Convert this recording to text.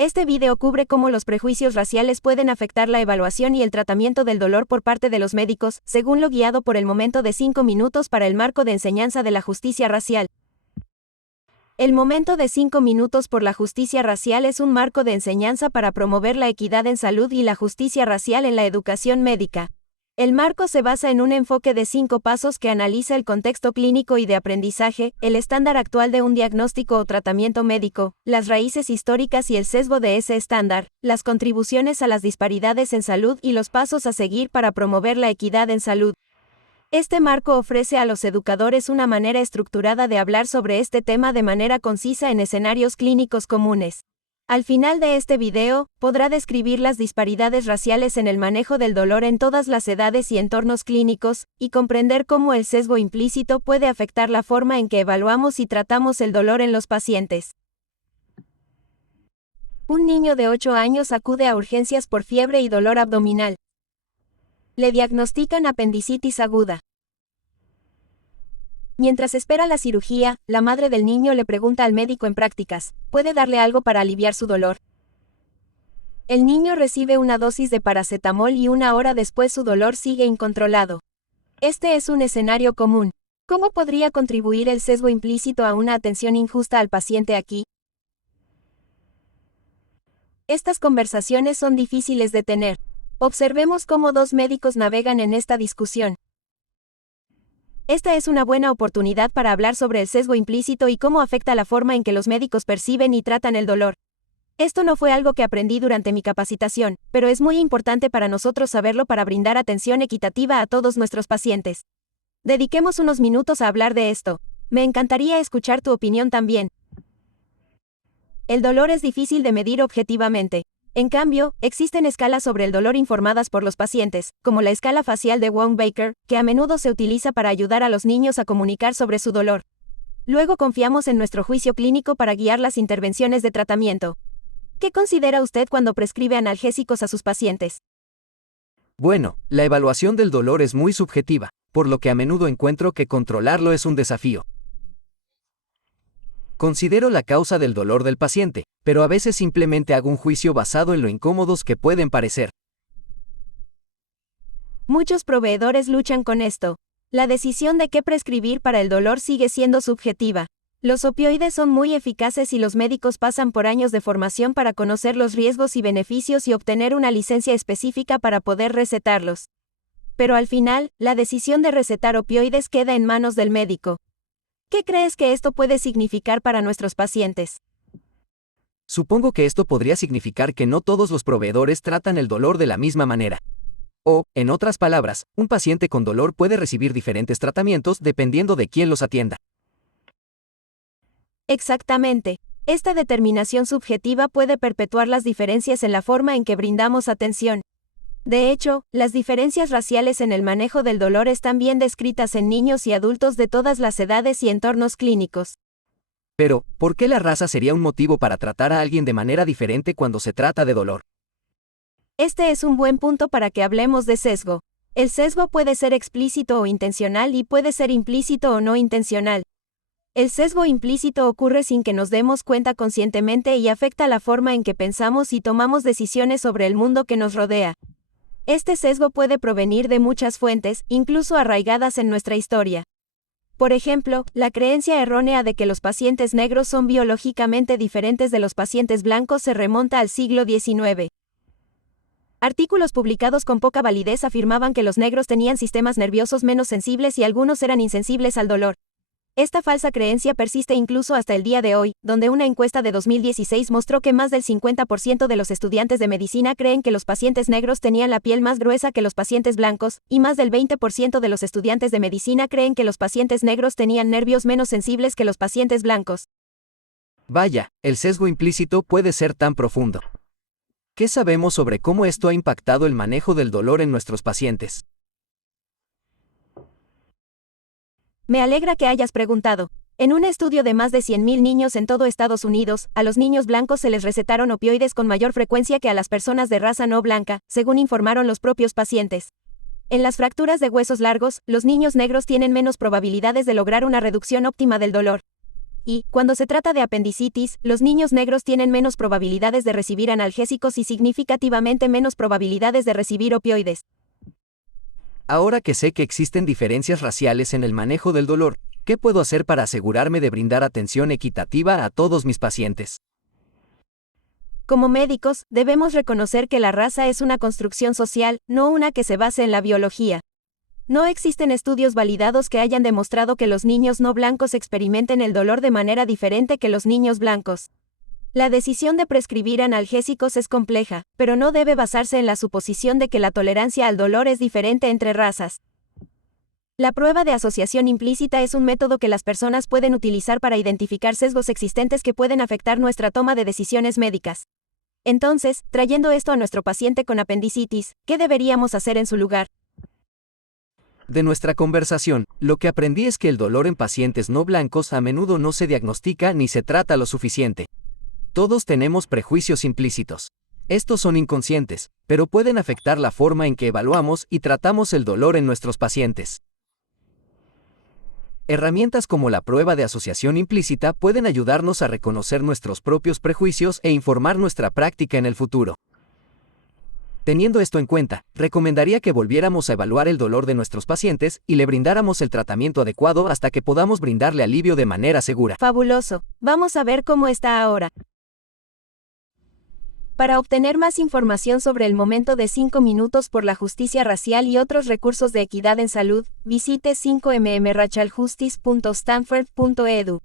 Este video cubre cómo los prejuicios raciales pueden afectar la evaluación y el tratamiento del dolor por parte de los médicos, según lo guiado por el momento de 5 minutos para el marco de enseñanza de la justicia racial. El momento de 5 minutos por la justicia racial es un marco de enseñanza para promover la equidad en salud y la justicia racial en la educación médica. El marco se basa en un enfoque de 5 pasos que analiza el contexto clínico y de aprendizaje, el estándar actual de un diagnóstico o tratamiento médico, las raíces históricas y el sesgo de ese estándar, las contribuciones a las disparidades en salud y los pasos a seguir para promover la equidad en salud. Este marco ofrece a los educadores una manera estructurada de hablar sobre este tema de manera concisa en escenarios clínicos comunes. Al final de este video, podrá describir las disparidades raciales en el manejo del dolor en todas las edades y entornos clínicos, y comprender cómo el sesgo implícito puede afectar la forma en que evaluamos y tratamos el dolor en los pacientes. Un niño de 8 años acude a urgencias por fiebre y dolor abdominal. Le diagnostican apendicitis aguda. Mientras espera la cirugía, la madre del niño le pregunta al médico en prácticas, ¿puede darle algo para aliviar su dolor? El niño recibe una dosis de paracetamol y 1 hora después su dolor sigue incontrolado. Este es un escenario común. ¿Cómo podría contribuir el sesgo implícito a una atención injusta al paciente aquí? Estas conversaciones son difíciles de tener. Observemos cómo 2 médicos navegan en esta discusión. Esta es una buena oportunidad para hablar sobre el sesgo implícito y cómo afecta la forma en que los médicos perciben y tratan el dolor. Esto no fue algo que aprendí durante mi capacitación, pero es muy importante para nosotros saberlo para brindar atención equitativa a todos nuestros pacientes. Dediquemos unos minutos a hablar de esto. Me encantaría escuchar tu opinión también. El dolor es difícil de medir objetivamente. En cambio, existen escalas sobre el dolor informadas por los pacientes, como la escala facial de Wong-Baker, que a menudo se utiliza para ayudar a los niños a comunicar sobre su dolor. Luego confiamos en nuestro juicio clínico para guiar las intervenciones de tratamiento. ¿Qué considera usted cuando prescribe analgésicos a sus pacientes? Bueno, la evaluación del dolor es muy subjetiva, por lo que a menudo encuentro que controlarlo es un desafío. Considero la causa del dolor del paciente, pero a veces simplemente hago un juicio basado en lo incómodos que pueden parecer. Muchos proveedores luchan con esto. La decisión de qué prescribir para el dolor sigue siendo subjetiva. Los opioides son muy eficaces y los médicos pasan por años de formación para conocer los riesgos y beneficios y obtener una licencia específica para poder recetarlos. Pero al final, la decisión de recetar opioides queda en manos del médico. ¿Qué crees que esto puede significar para nuestros pacientes? Supongo que esto podría significar que no todos los proveedores tratan el dolor de la misma manera. O, en otras palabras, un paciente con dolor puede recibir diferentes tratamientos dependiendo de quién los atienda. Exactamente. Esta determinación subjetiva puede perpetuar las diferencias en la forma en que brindamos atención. De hecho, las diferencias raciales en el manejo del dolor están bien descritas en niños y adultos de todas las edades y entornos clínicos. Pero, ¿por qué la raza sería un motivo para tratar a alguien de manera diferente cuando se trata de dolor? Este es un buen punto para que hablemos de sesgo. El sesgo puede ser explícito o intencional y puede ser implícito o no intencional. El sesgo implícito ocurre sin que nos demos cuenta conscientemente y afecta la forma en que pensamos y tomamos decisiones sobre el mundo que nos rodea. Este sesgo puede provenir de muchas fuentes, incluso arraigadas en nuestra historia. Por ejemplo, la creencia errónea de que los pacientes negros son biológicamente diferentes de los pacientes blancos se remonta al siglo XIX. Artículos publicados con poca validez afirmaban que los negros tenían sistemas nerviosos menos sensibles y algunos eran insensibles al dolor. Esta falsa creencia persiste incluso hasta el día de hoy, donde una encuesta de 2016 mostró que más del 50% de los estudiantes de medicina creen que los pacientes negros tenían la piel más gruesa que los pacientes blancos, y más del 20% de los estudiantes de medicina creen que los pacientes negros tenían nervios menos sensibles que los pacientes blancos. Vaya, el sesgo implícito puede ser tan profundo. ¿Qué sabemos sobre cómo esto ha impactado el manejo del dolor en nuestros pacientes? Me alegra que hayas preguntado. En un estudio de más de 100.000 niños en todo Estados Unidos, a los niños blancos se les recetaron opioides con mayor frecuencia que a las personas de raza no blanca, según informaron los propios pacientes. En las fracturas de huesos largos, los niños negros tienen menos probabilidades de lograr una reducción óptima del dolor. Y, cuando se trata de apendicitis, los niños negros tienen menos probabilidades de recibir analgésicos y significativamente menos probabilidades de recibir opioides. Ahora que sé que existen diferencias raciales en el manejo del dolor, ¿qué puedo hacer para asegurarme de brindar atención equitativa a todos mis pacientes? Como médicos, debemos reconocer que la raza es una construcción social, no una que se base en la biología. No existen estudios validados que hayan demostrado que los niños no blancos experimenten el dolor de manera diferente que los niños blancos. La decisión de prescribir analgésicos es compleja, pero no debe basarse en la suposición de que la tolerancia al dolor es diferente entre razas. La prueba de asociación implícita es un método que las personas pueden utilizar para identificar sesgos existentes que pueden afectar nuestra toma de decisiones médicas. Entonces, trayendo esto a nuestro paciente con apendicitis, ¿qué deberíamos hacer en su lugar? De nuestra conversación, lo que aprendí es que el dolor en pacientes no blancos a menudo no se diagnostica ni se trata lo suficiente. Todos tenemos prejuicios implícitos. Estos son inconscientes, pero pueden afectar la forma en que evaluamos y tratamos el dolor en nuestros pacientes. Herramientas como la prueba de asociación implícita pueden ayudarnos a reconocer nuestros propios prejuicios e informar nuestra práctica en el futuro. Teniendo esto en cuenta, recomendaría que volviéramos a evaluar el dolor de nuestros pacientes y le brindáramos el tratamiento adecuado hasta que podamos brindarle alivio de manera segura. Fabuloso. Vamos a ver cómo está ahora. Para obtener más información sobre el momento de 5 minutos por la justicia racial y otros recursos de equidad en salud, visite 5mmracialjustice.stanford.edu.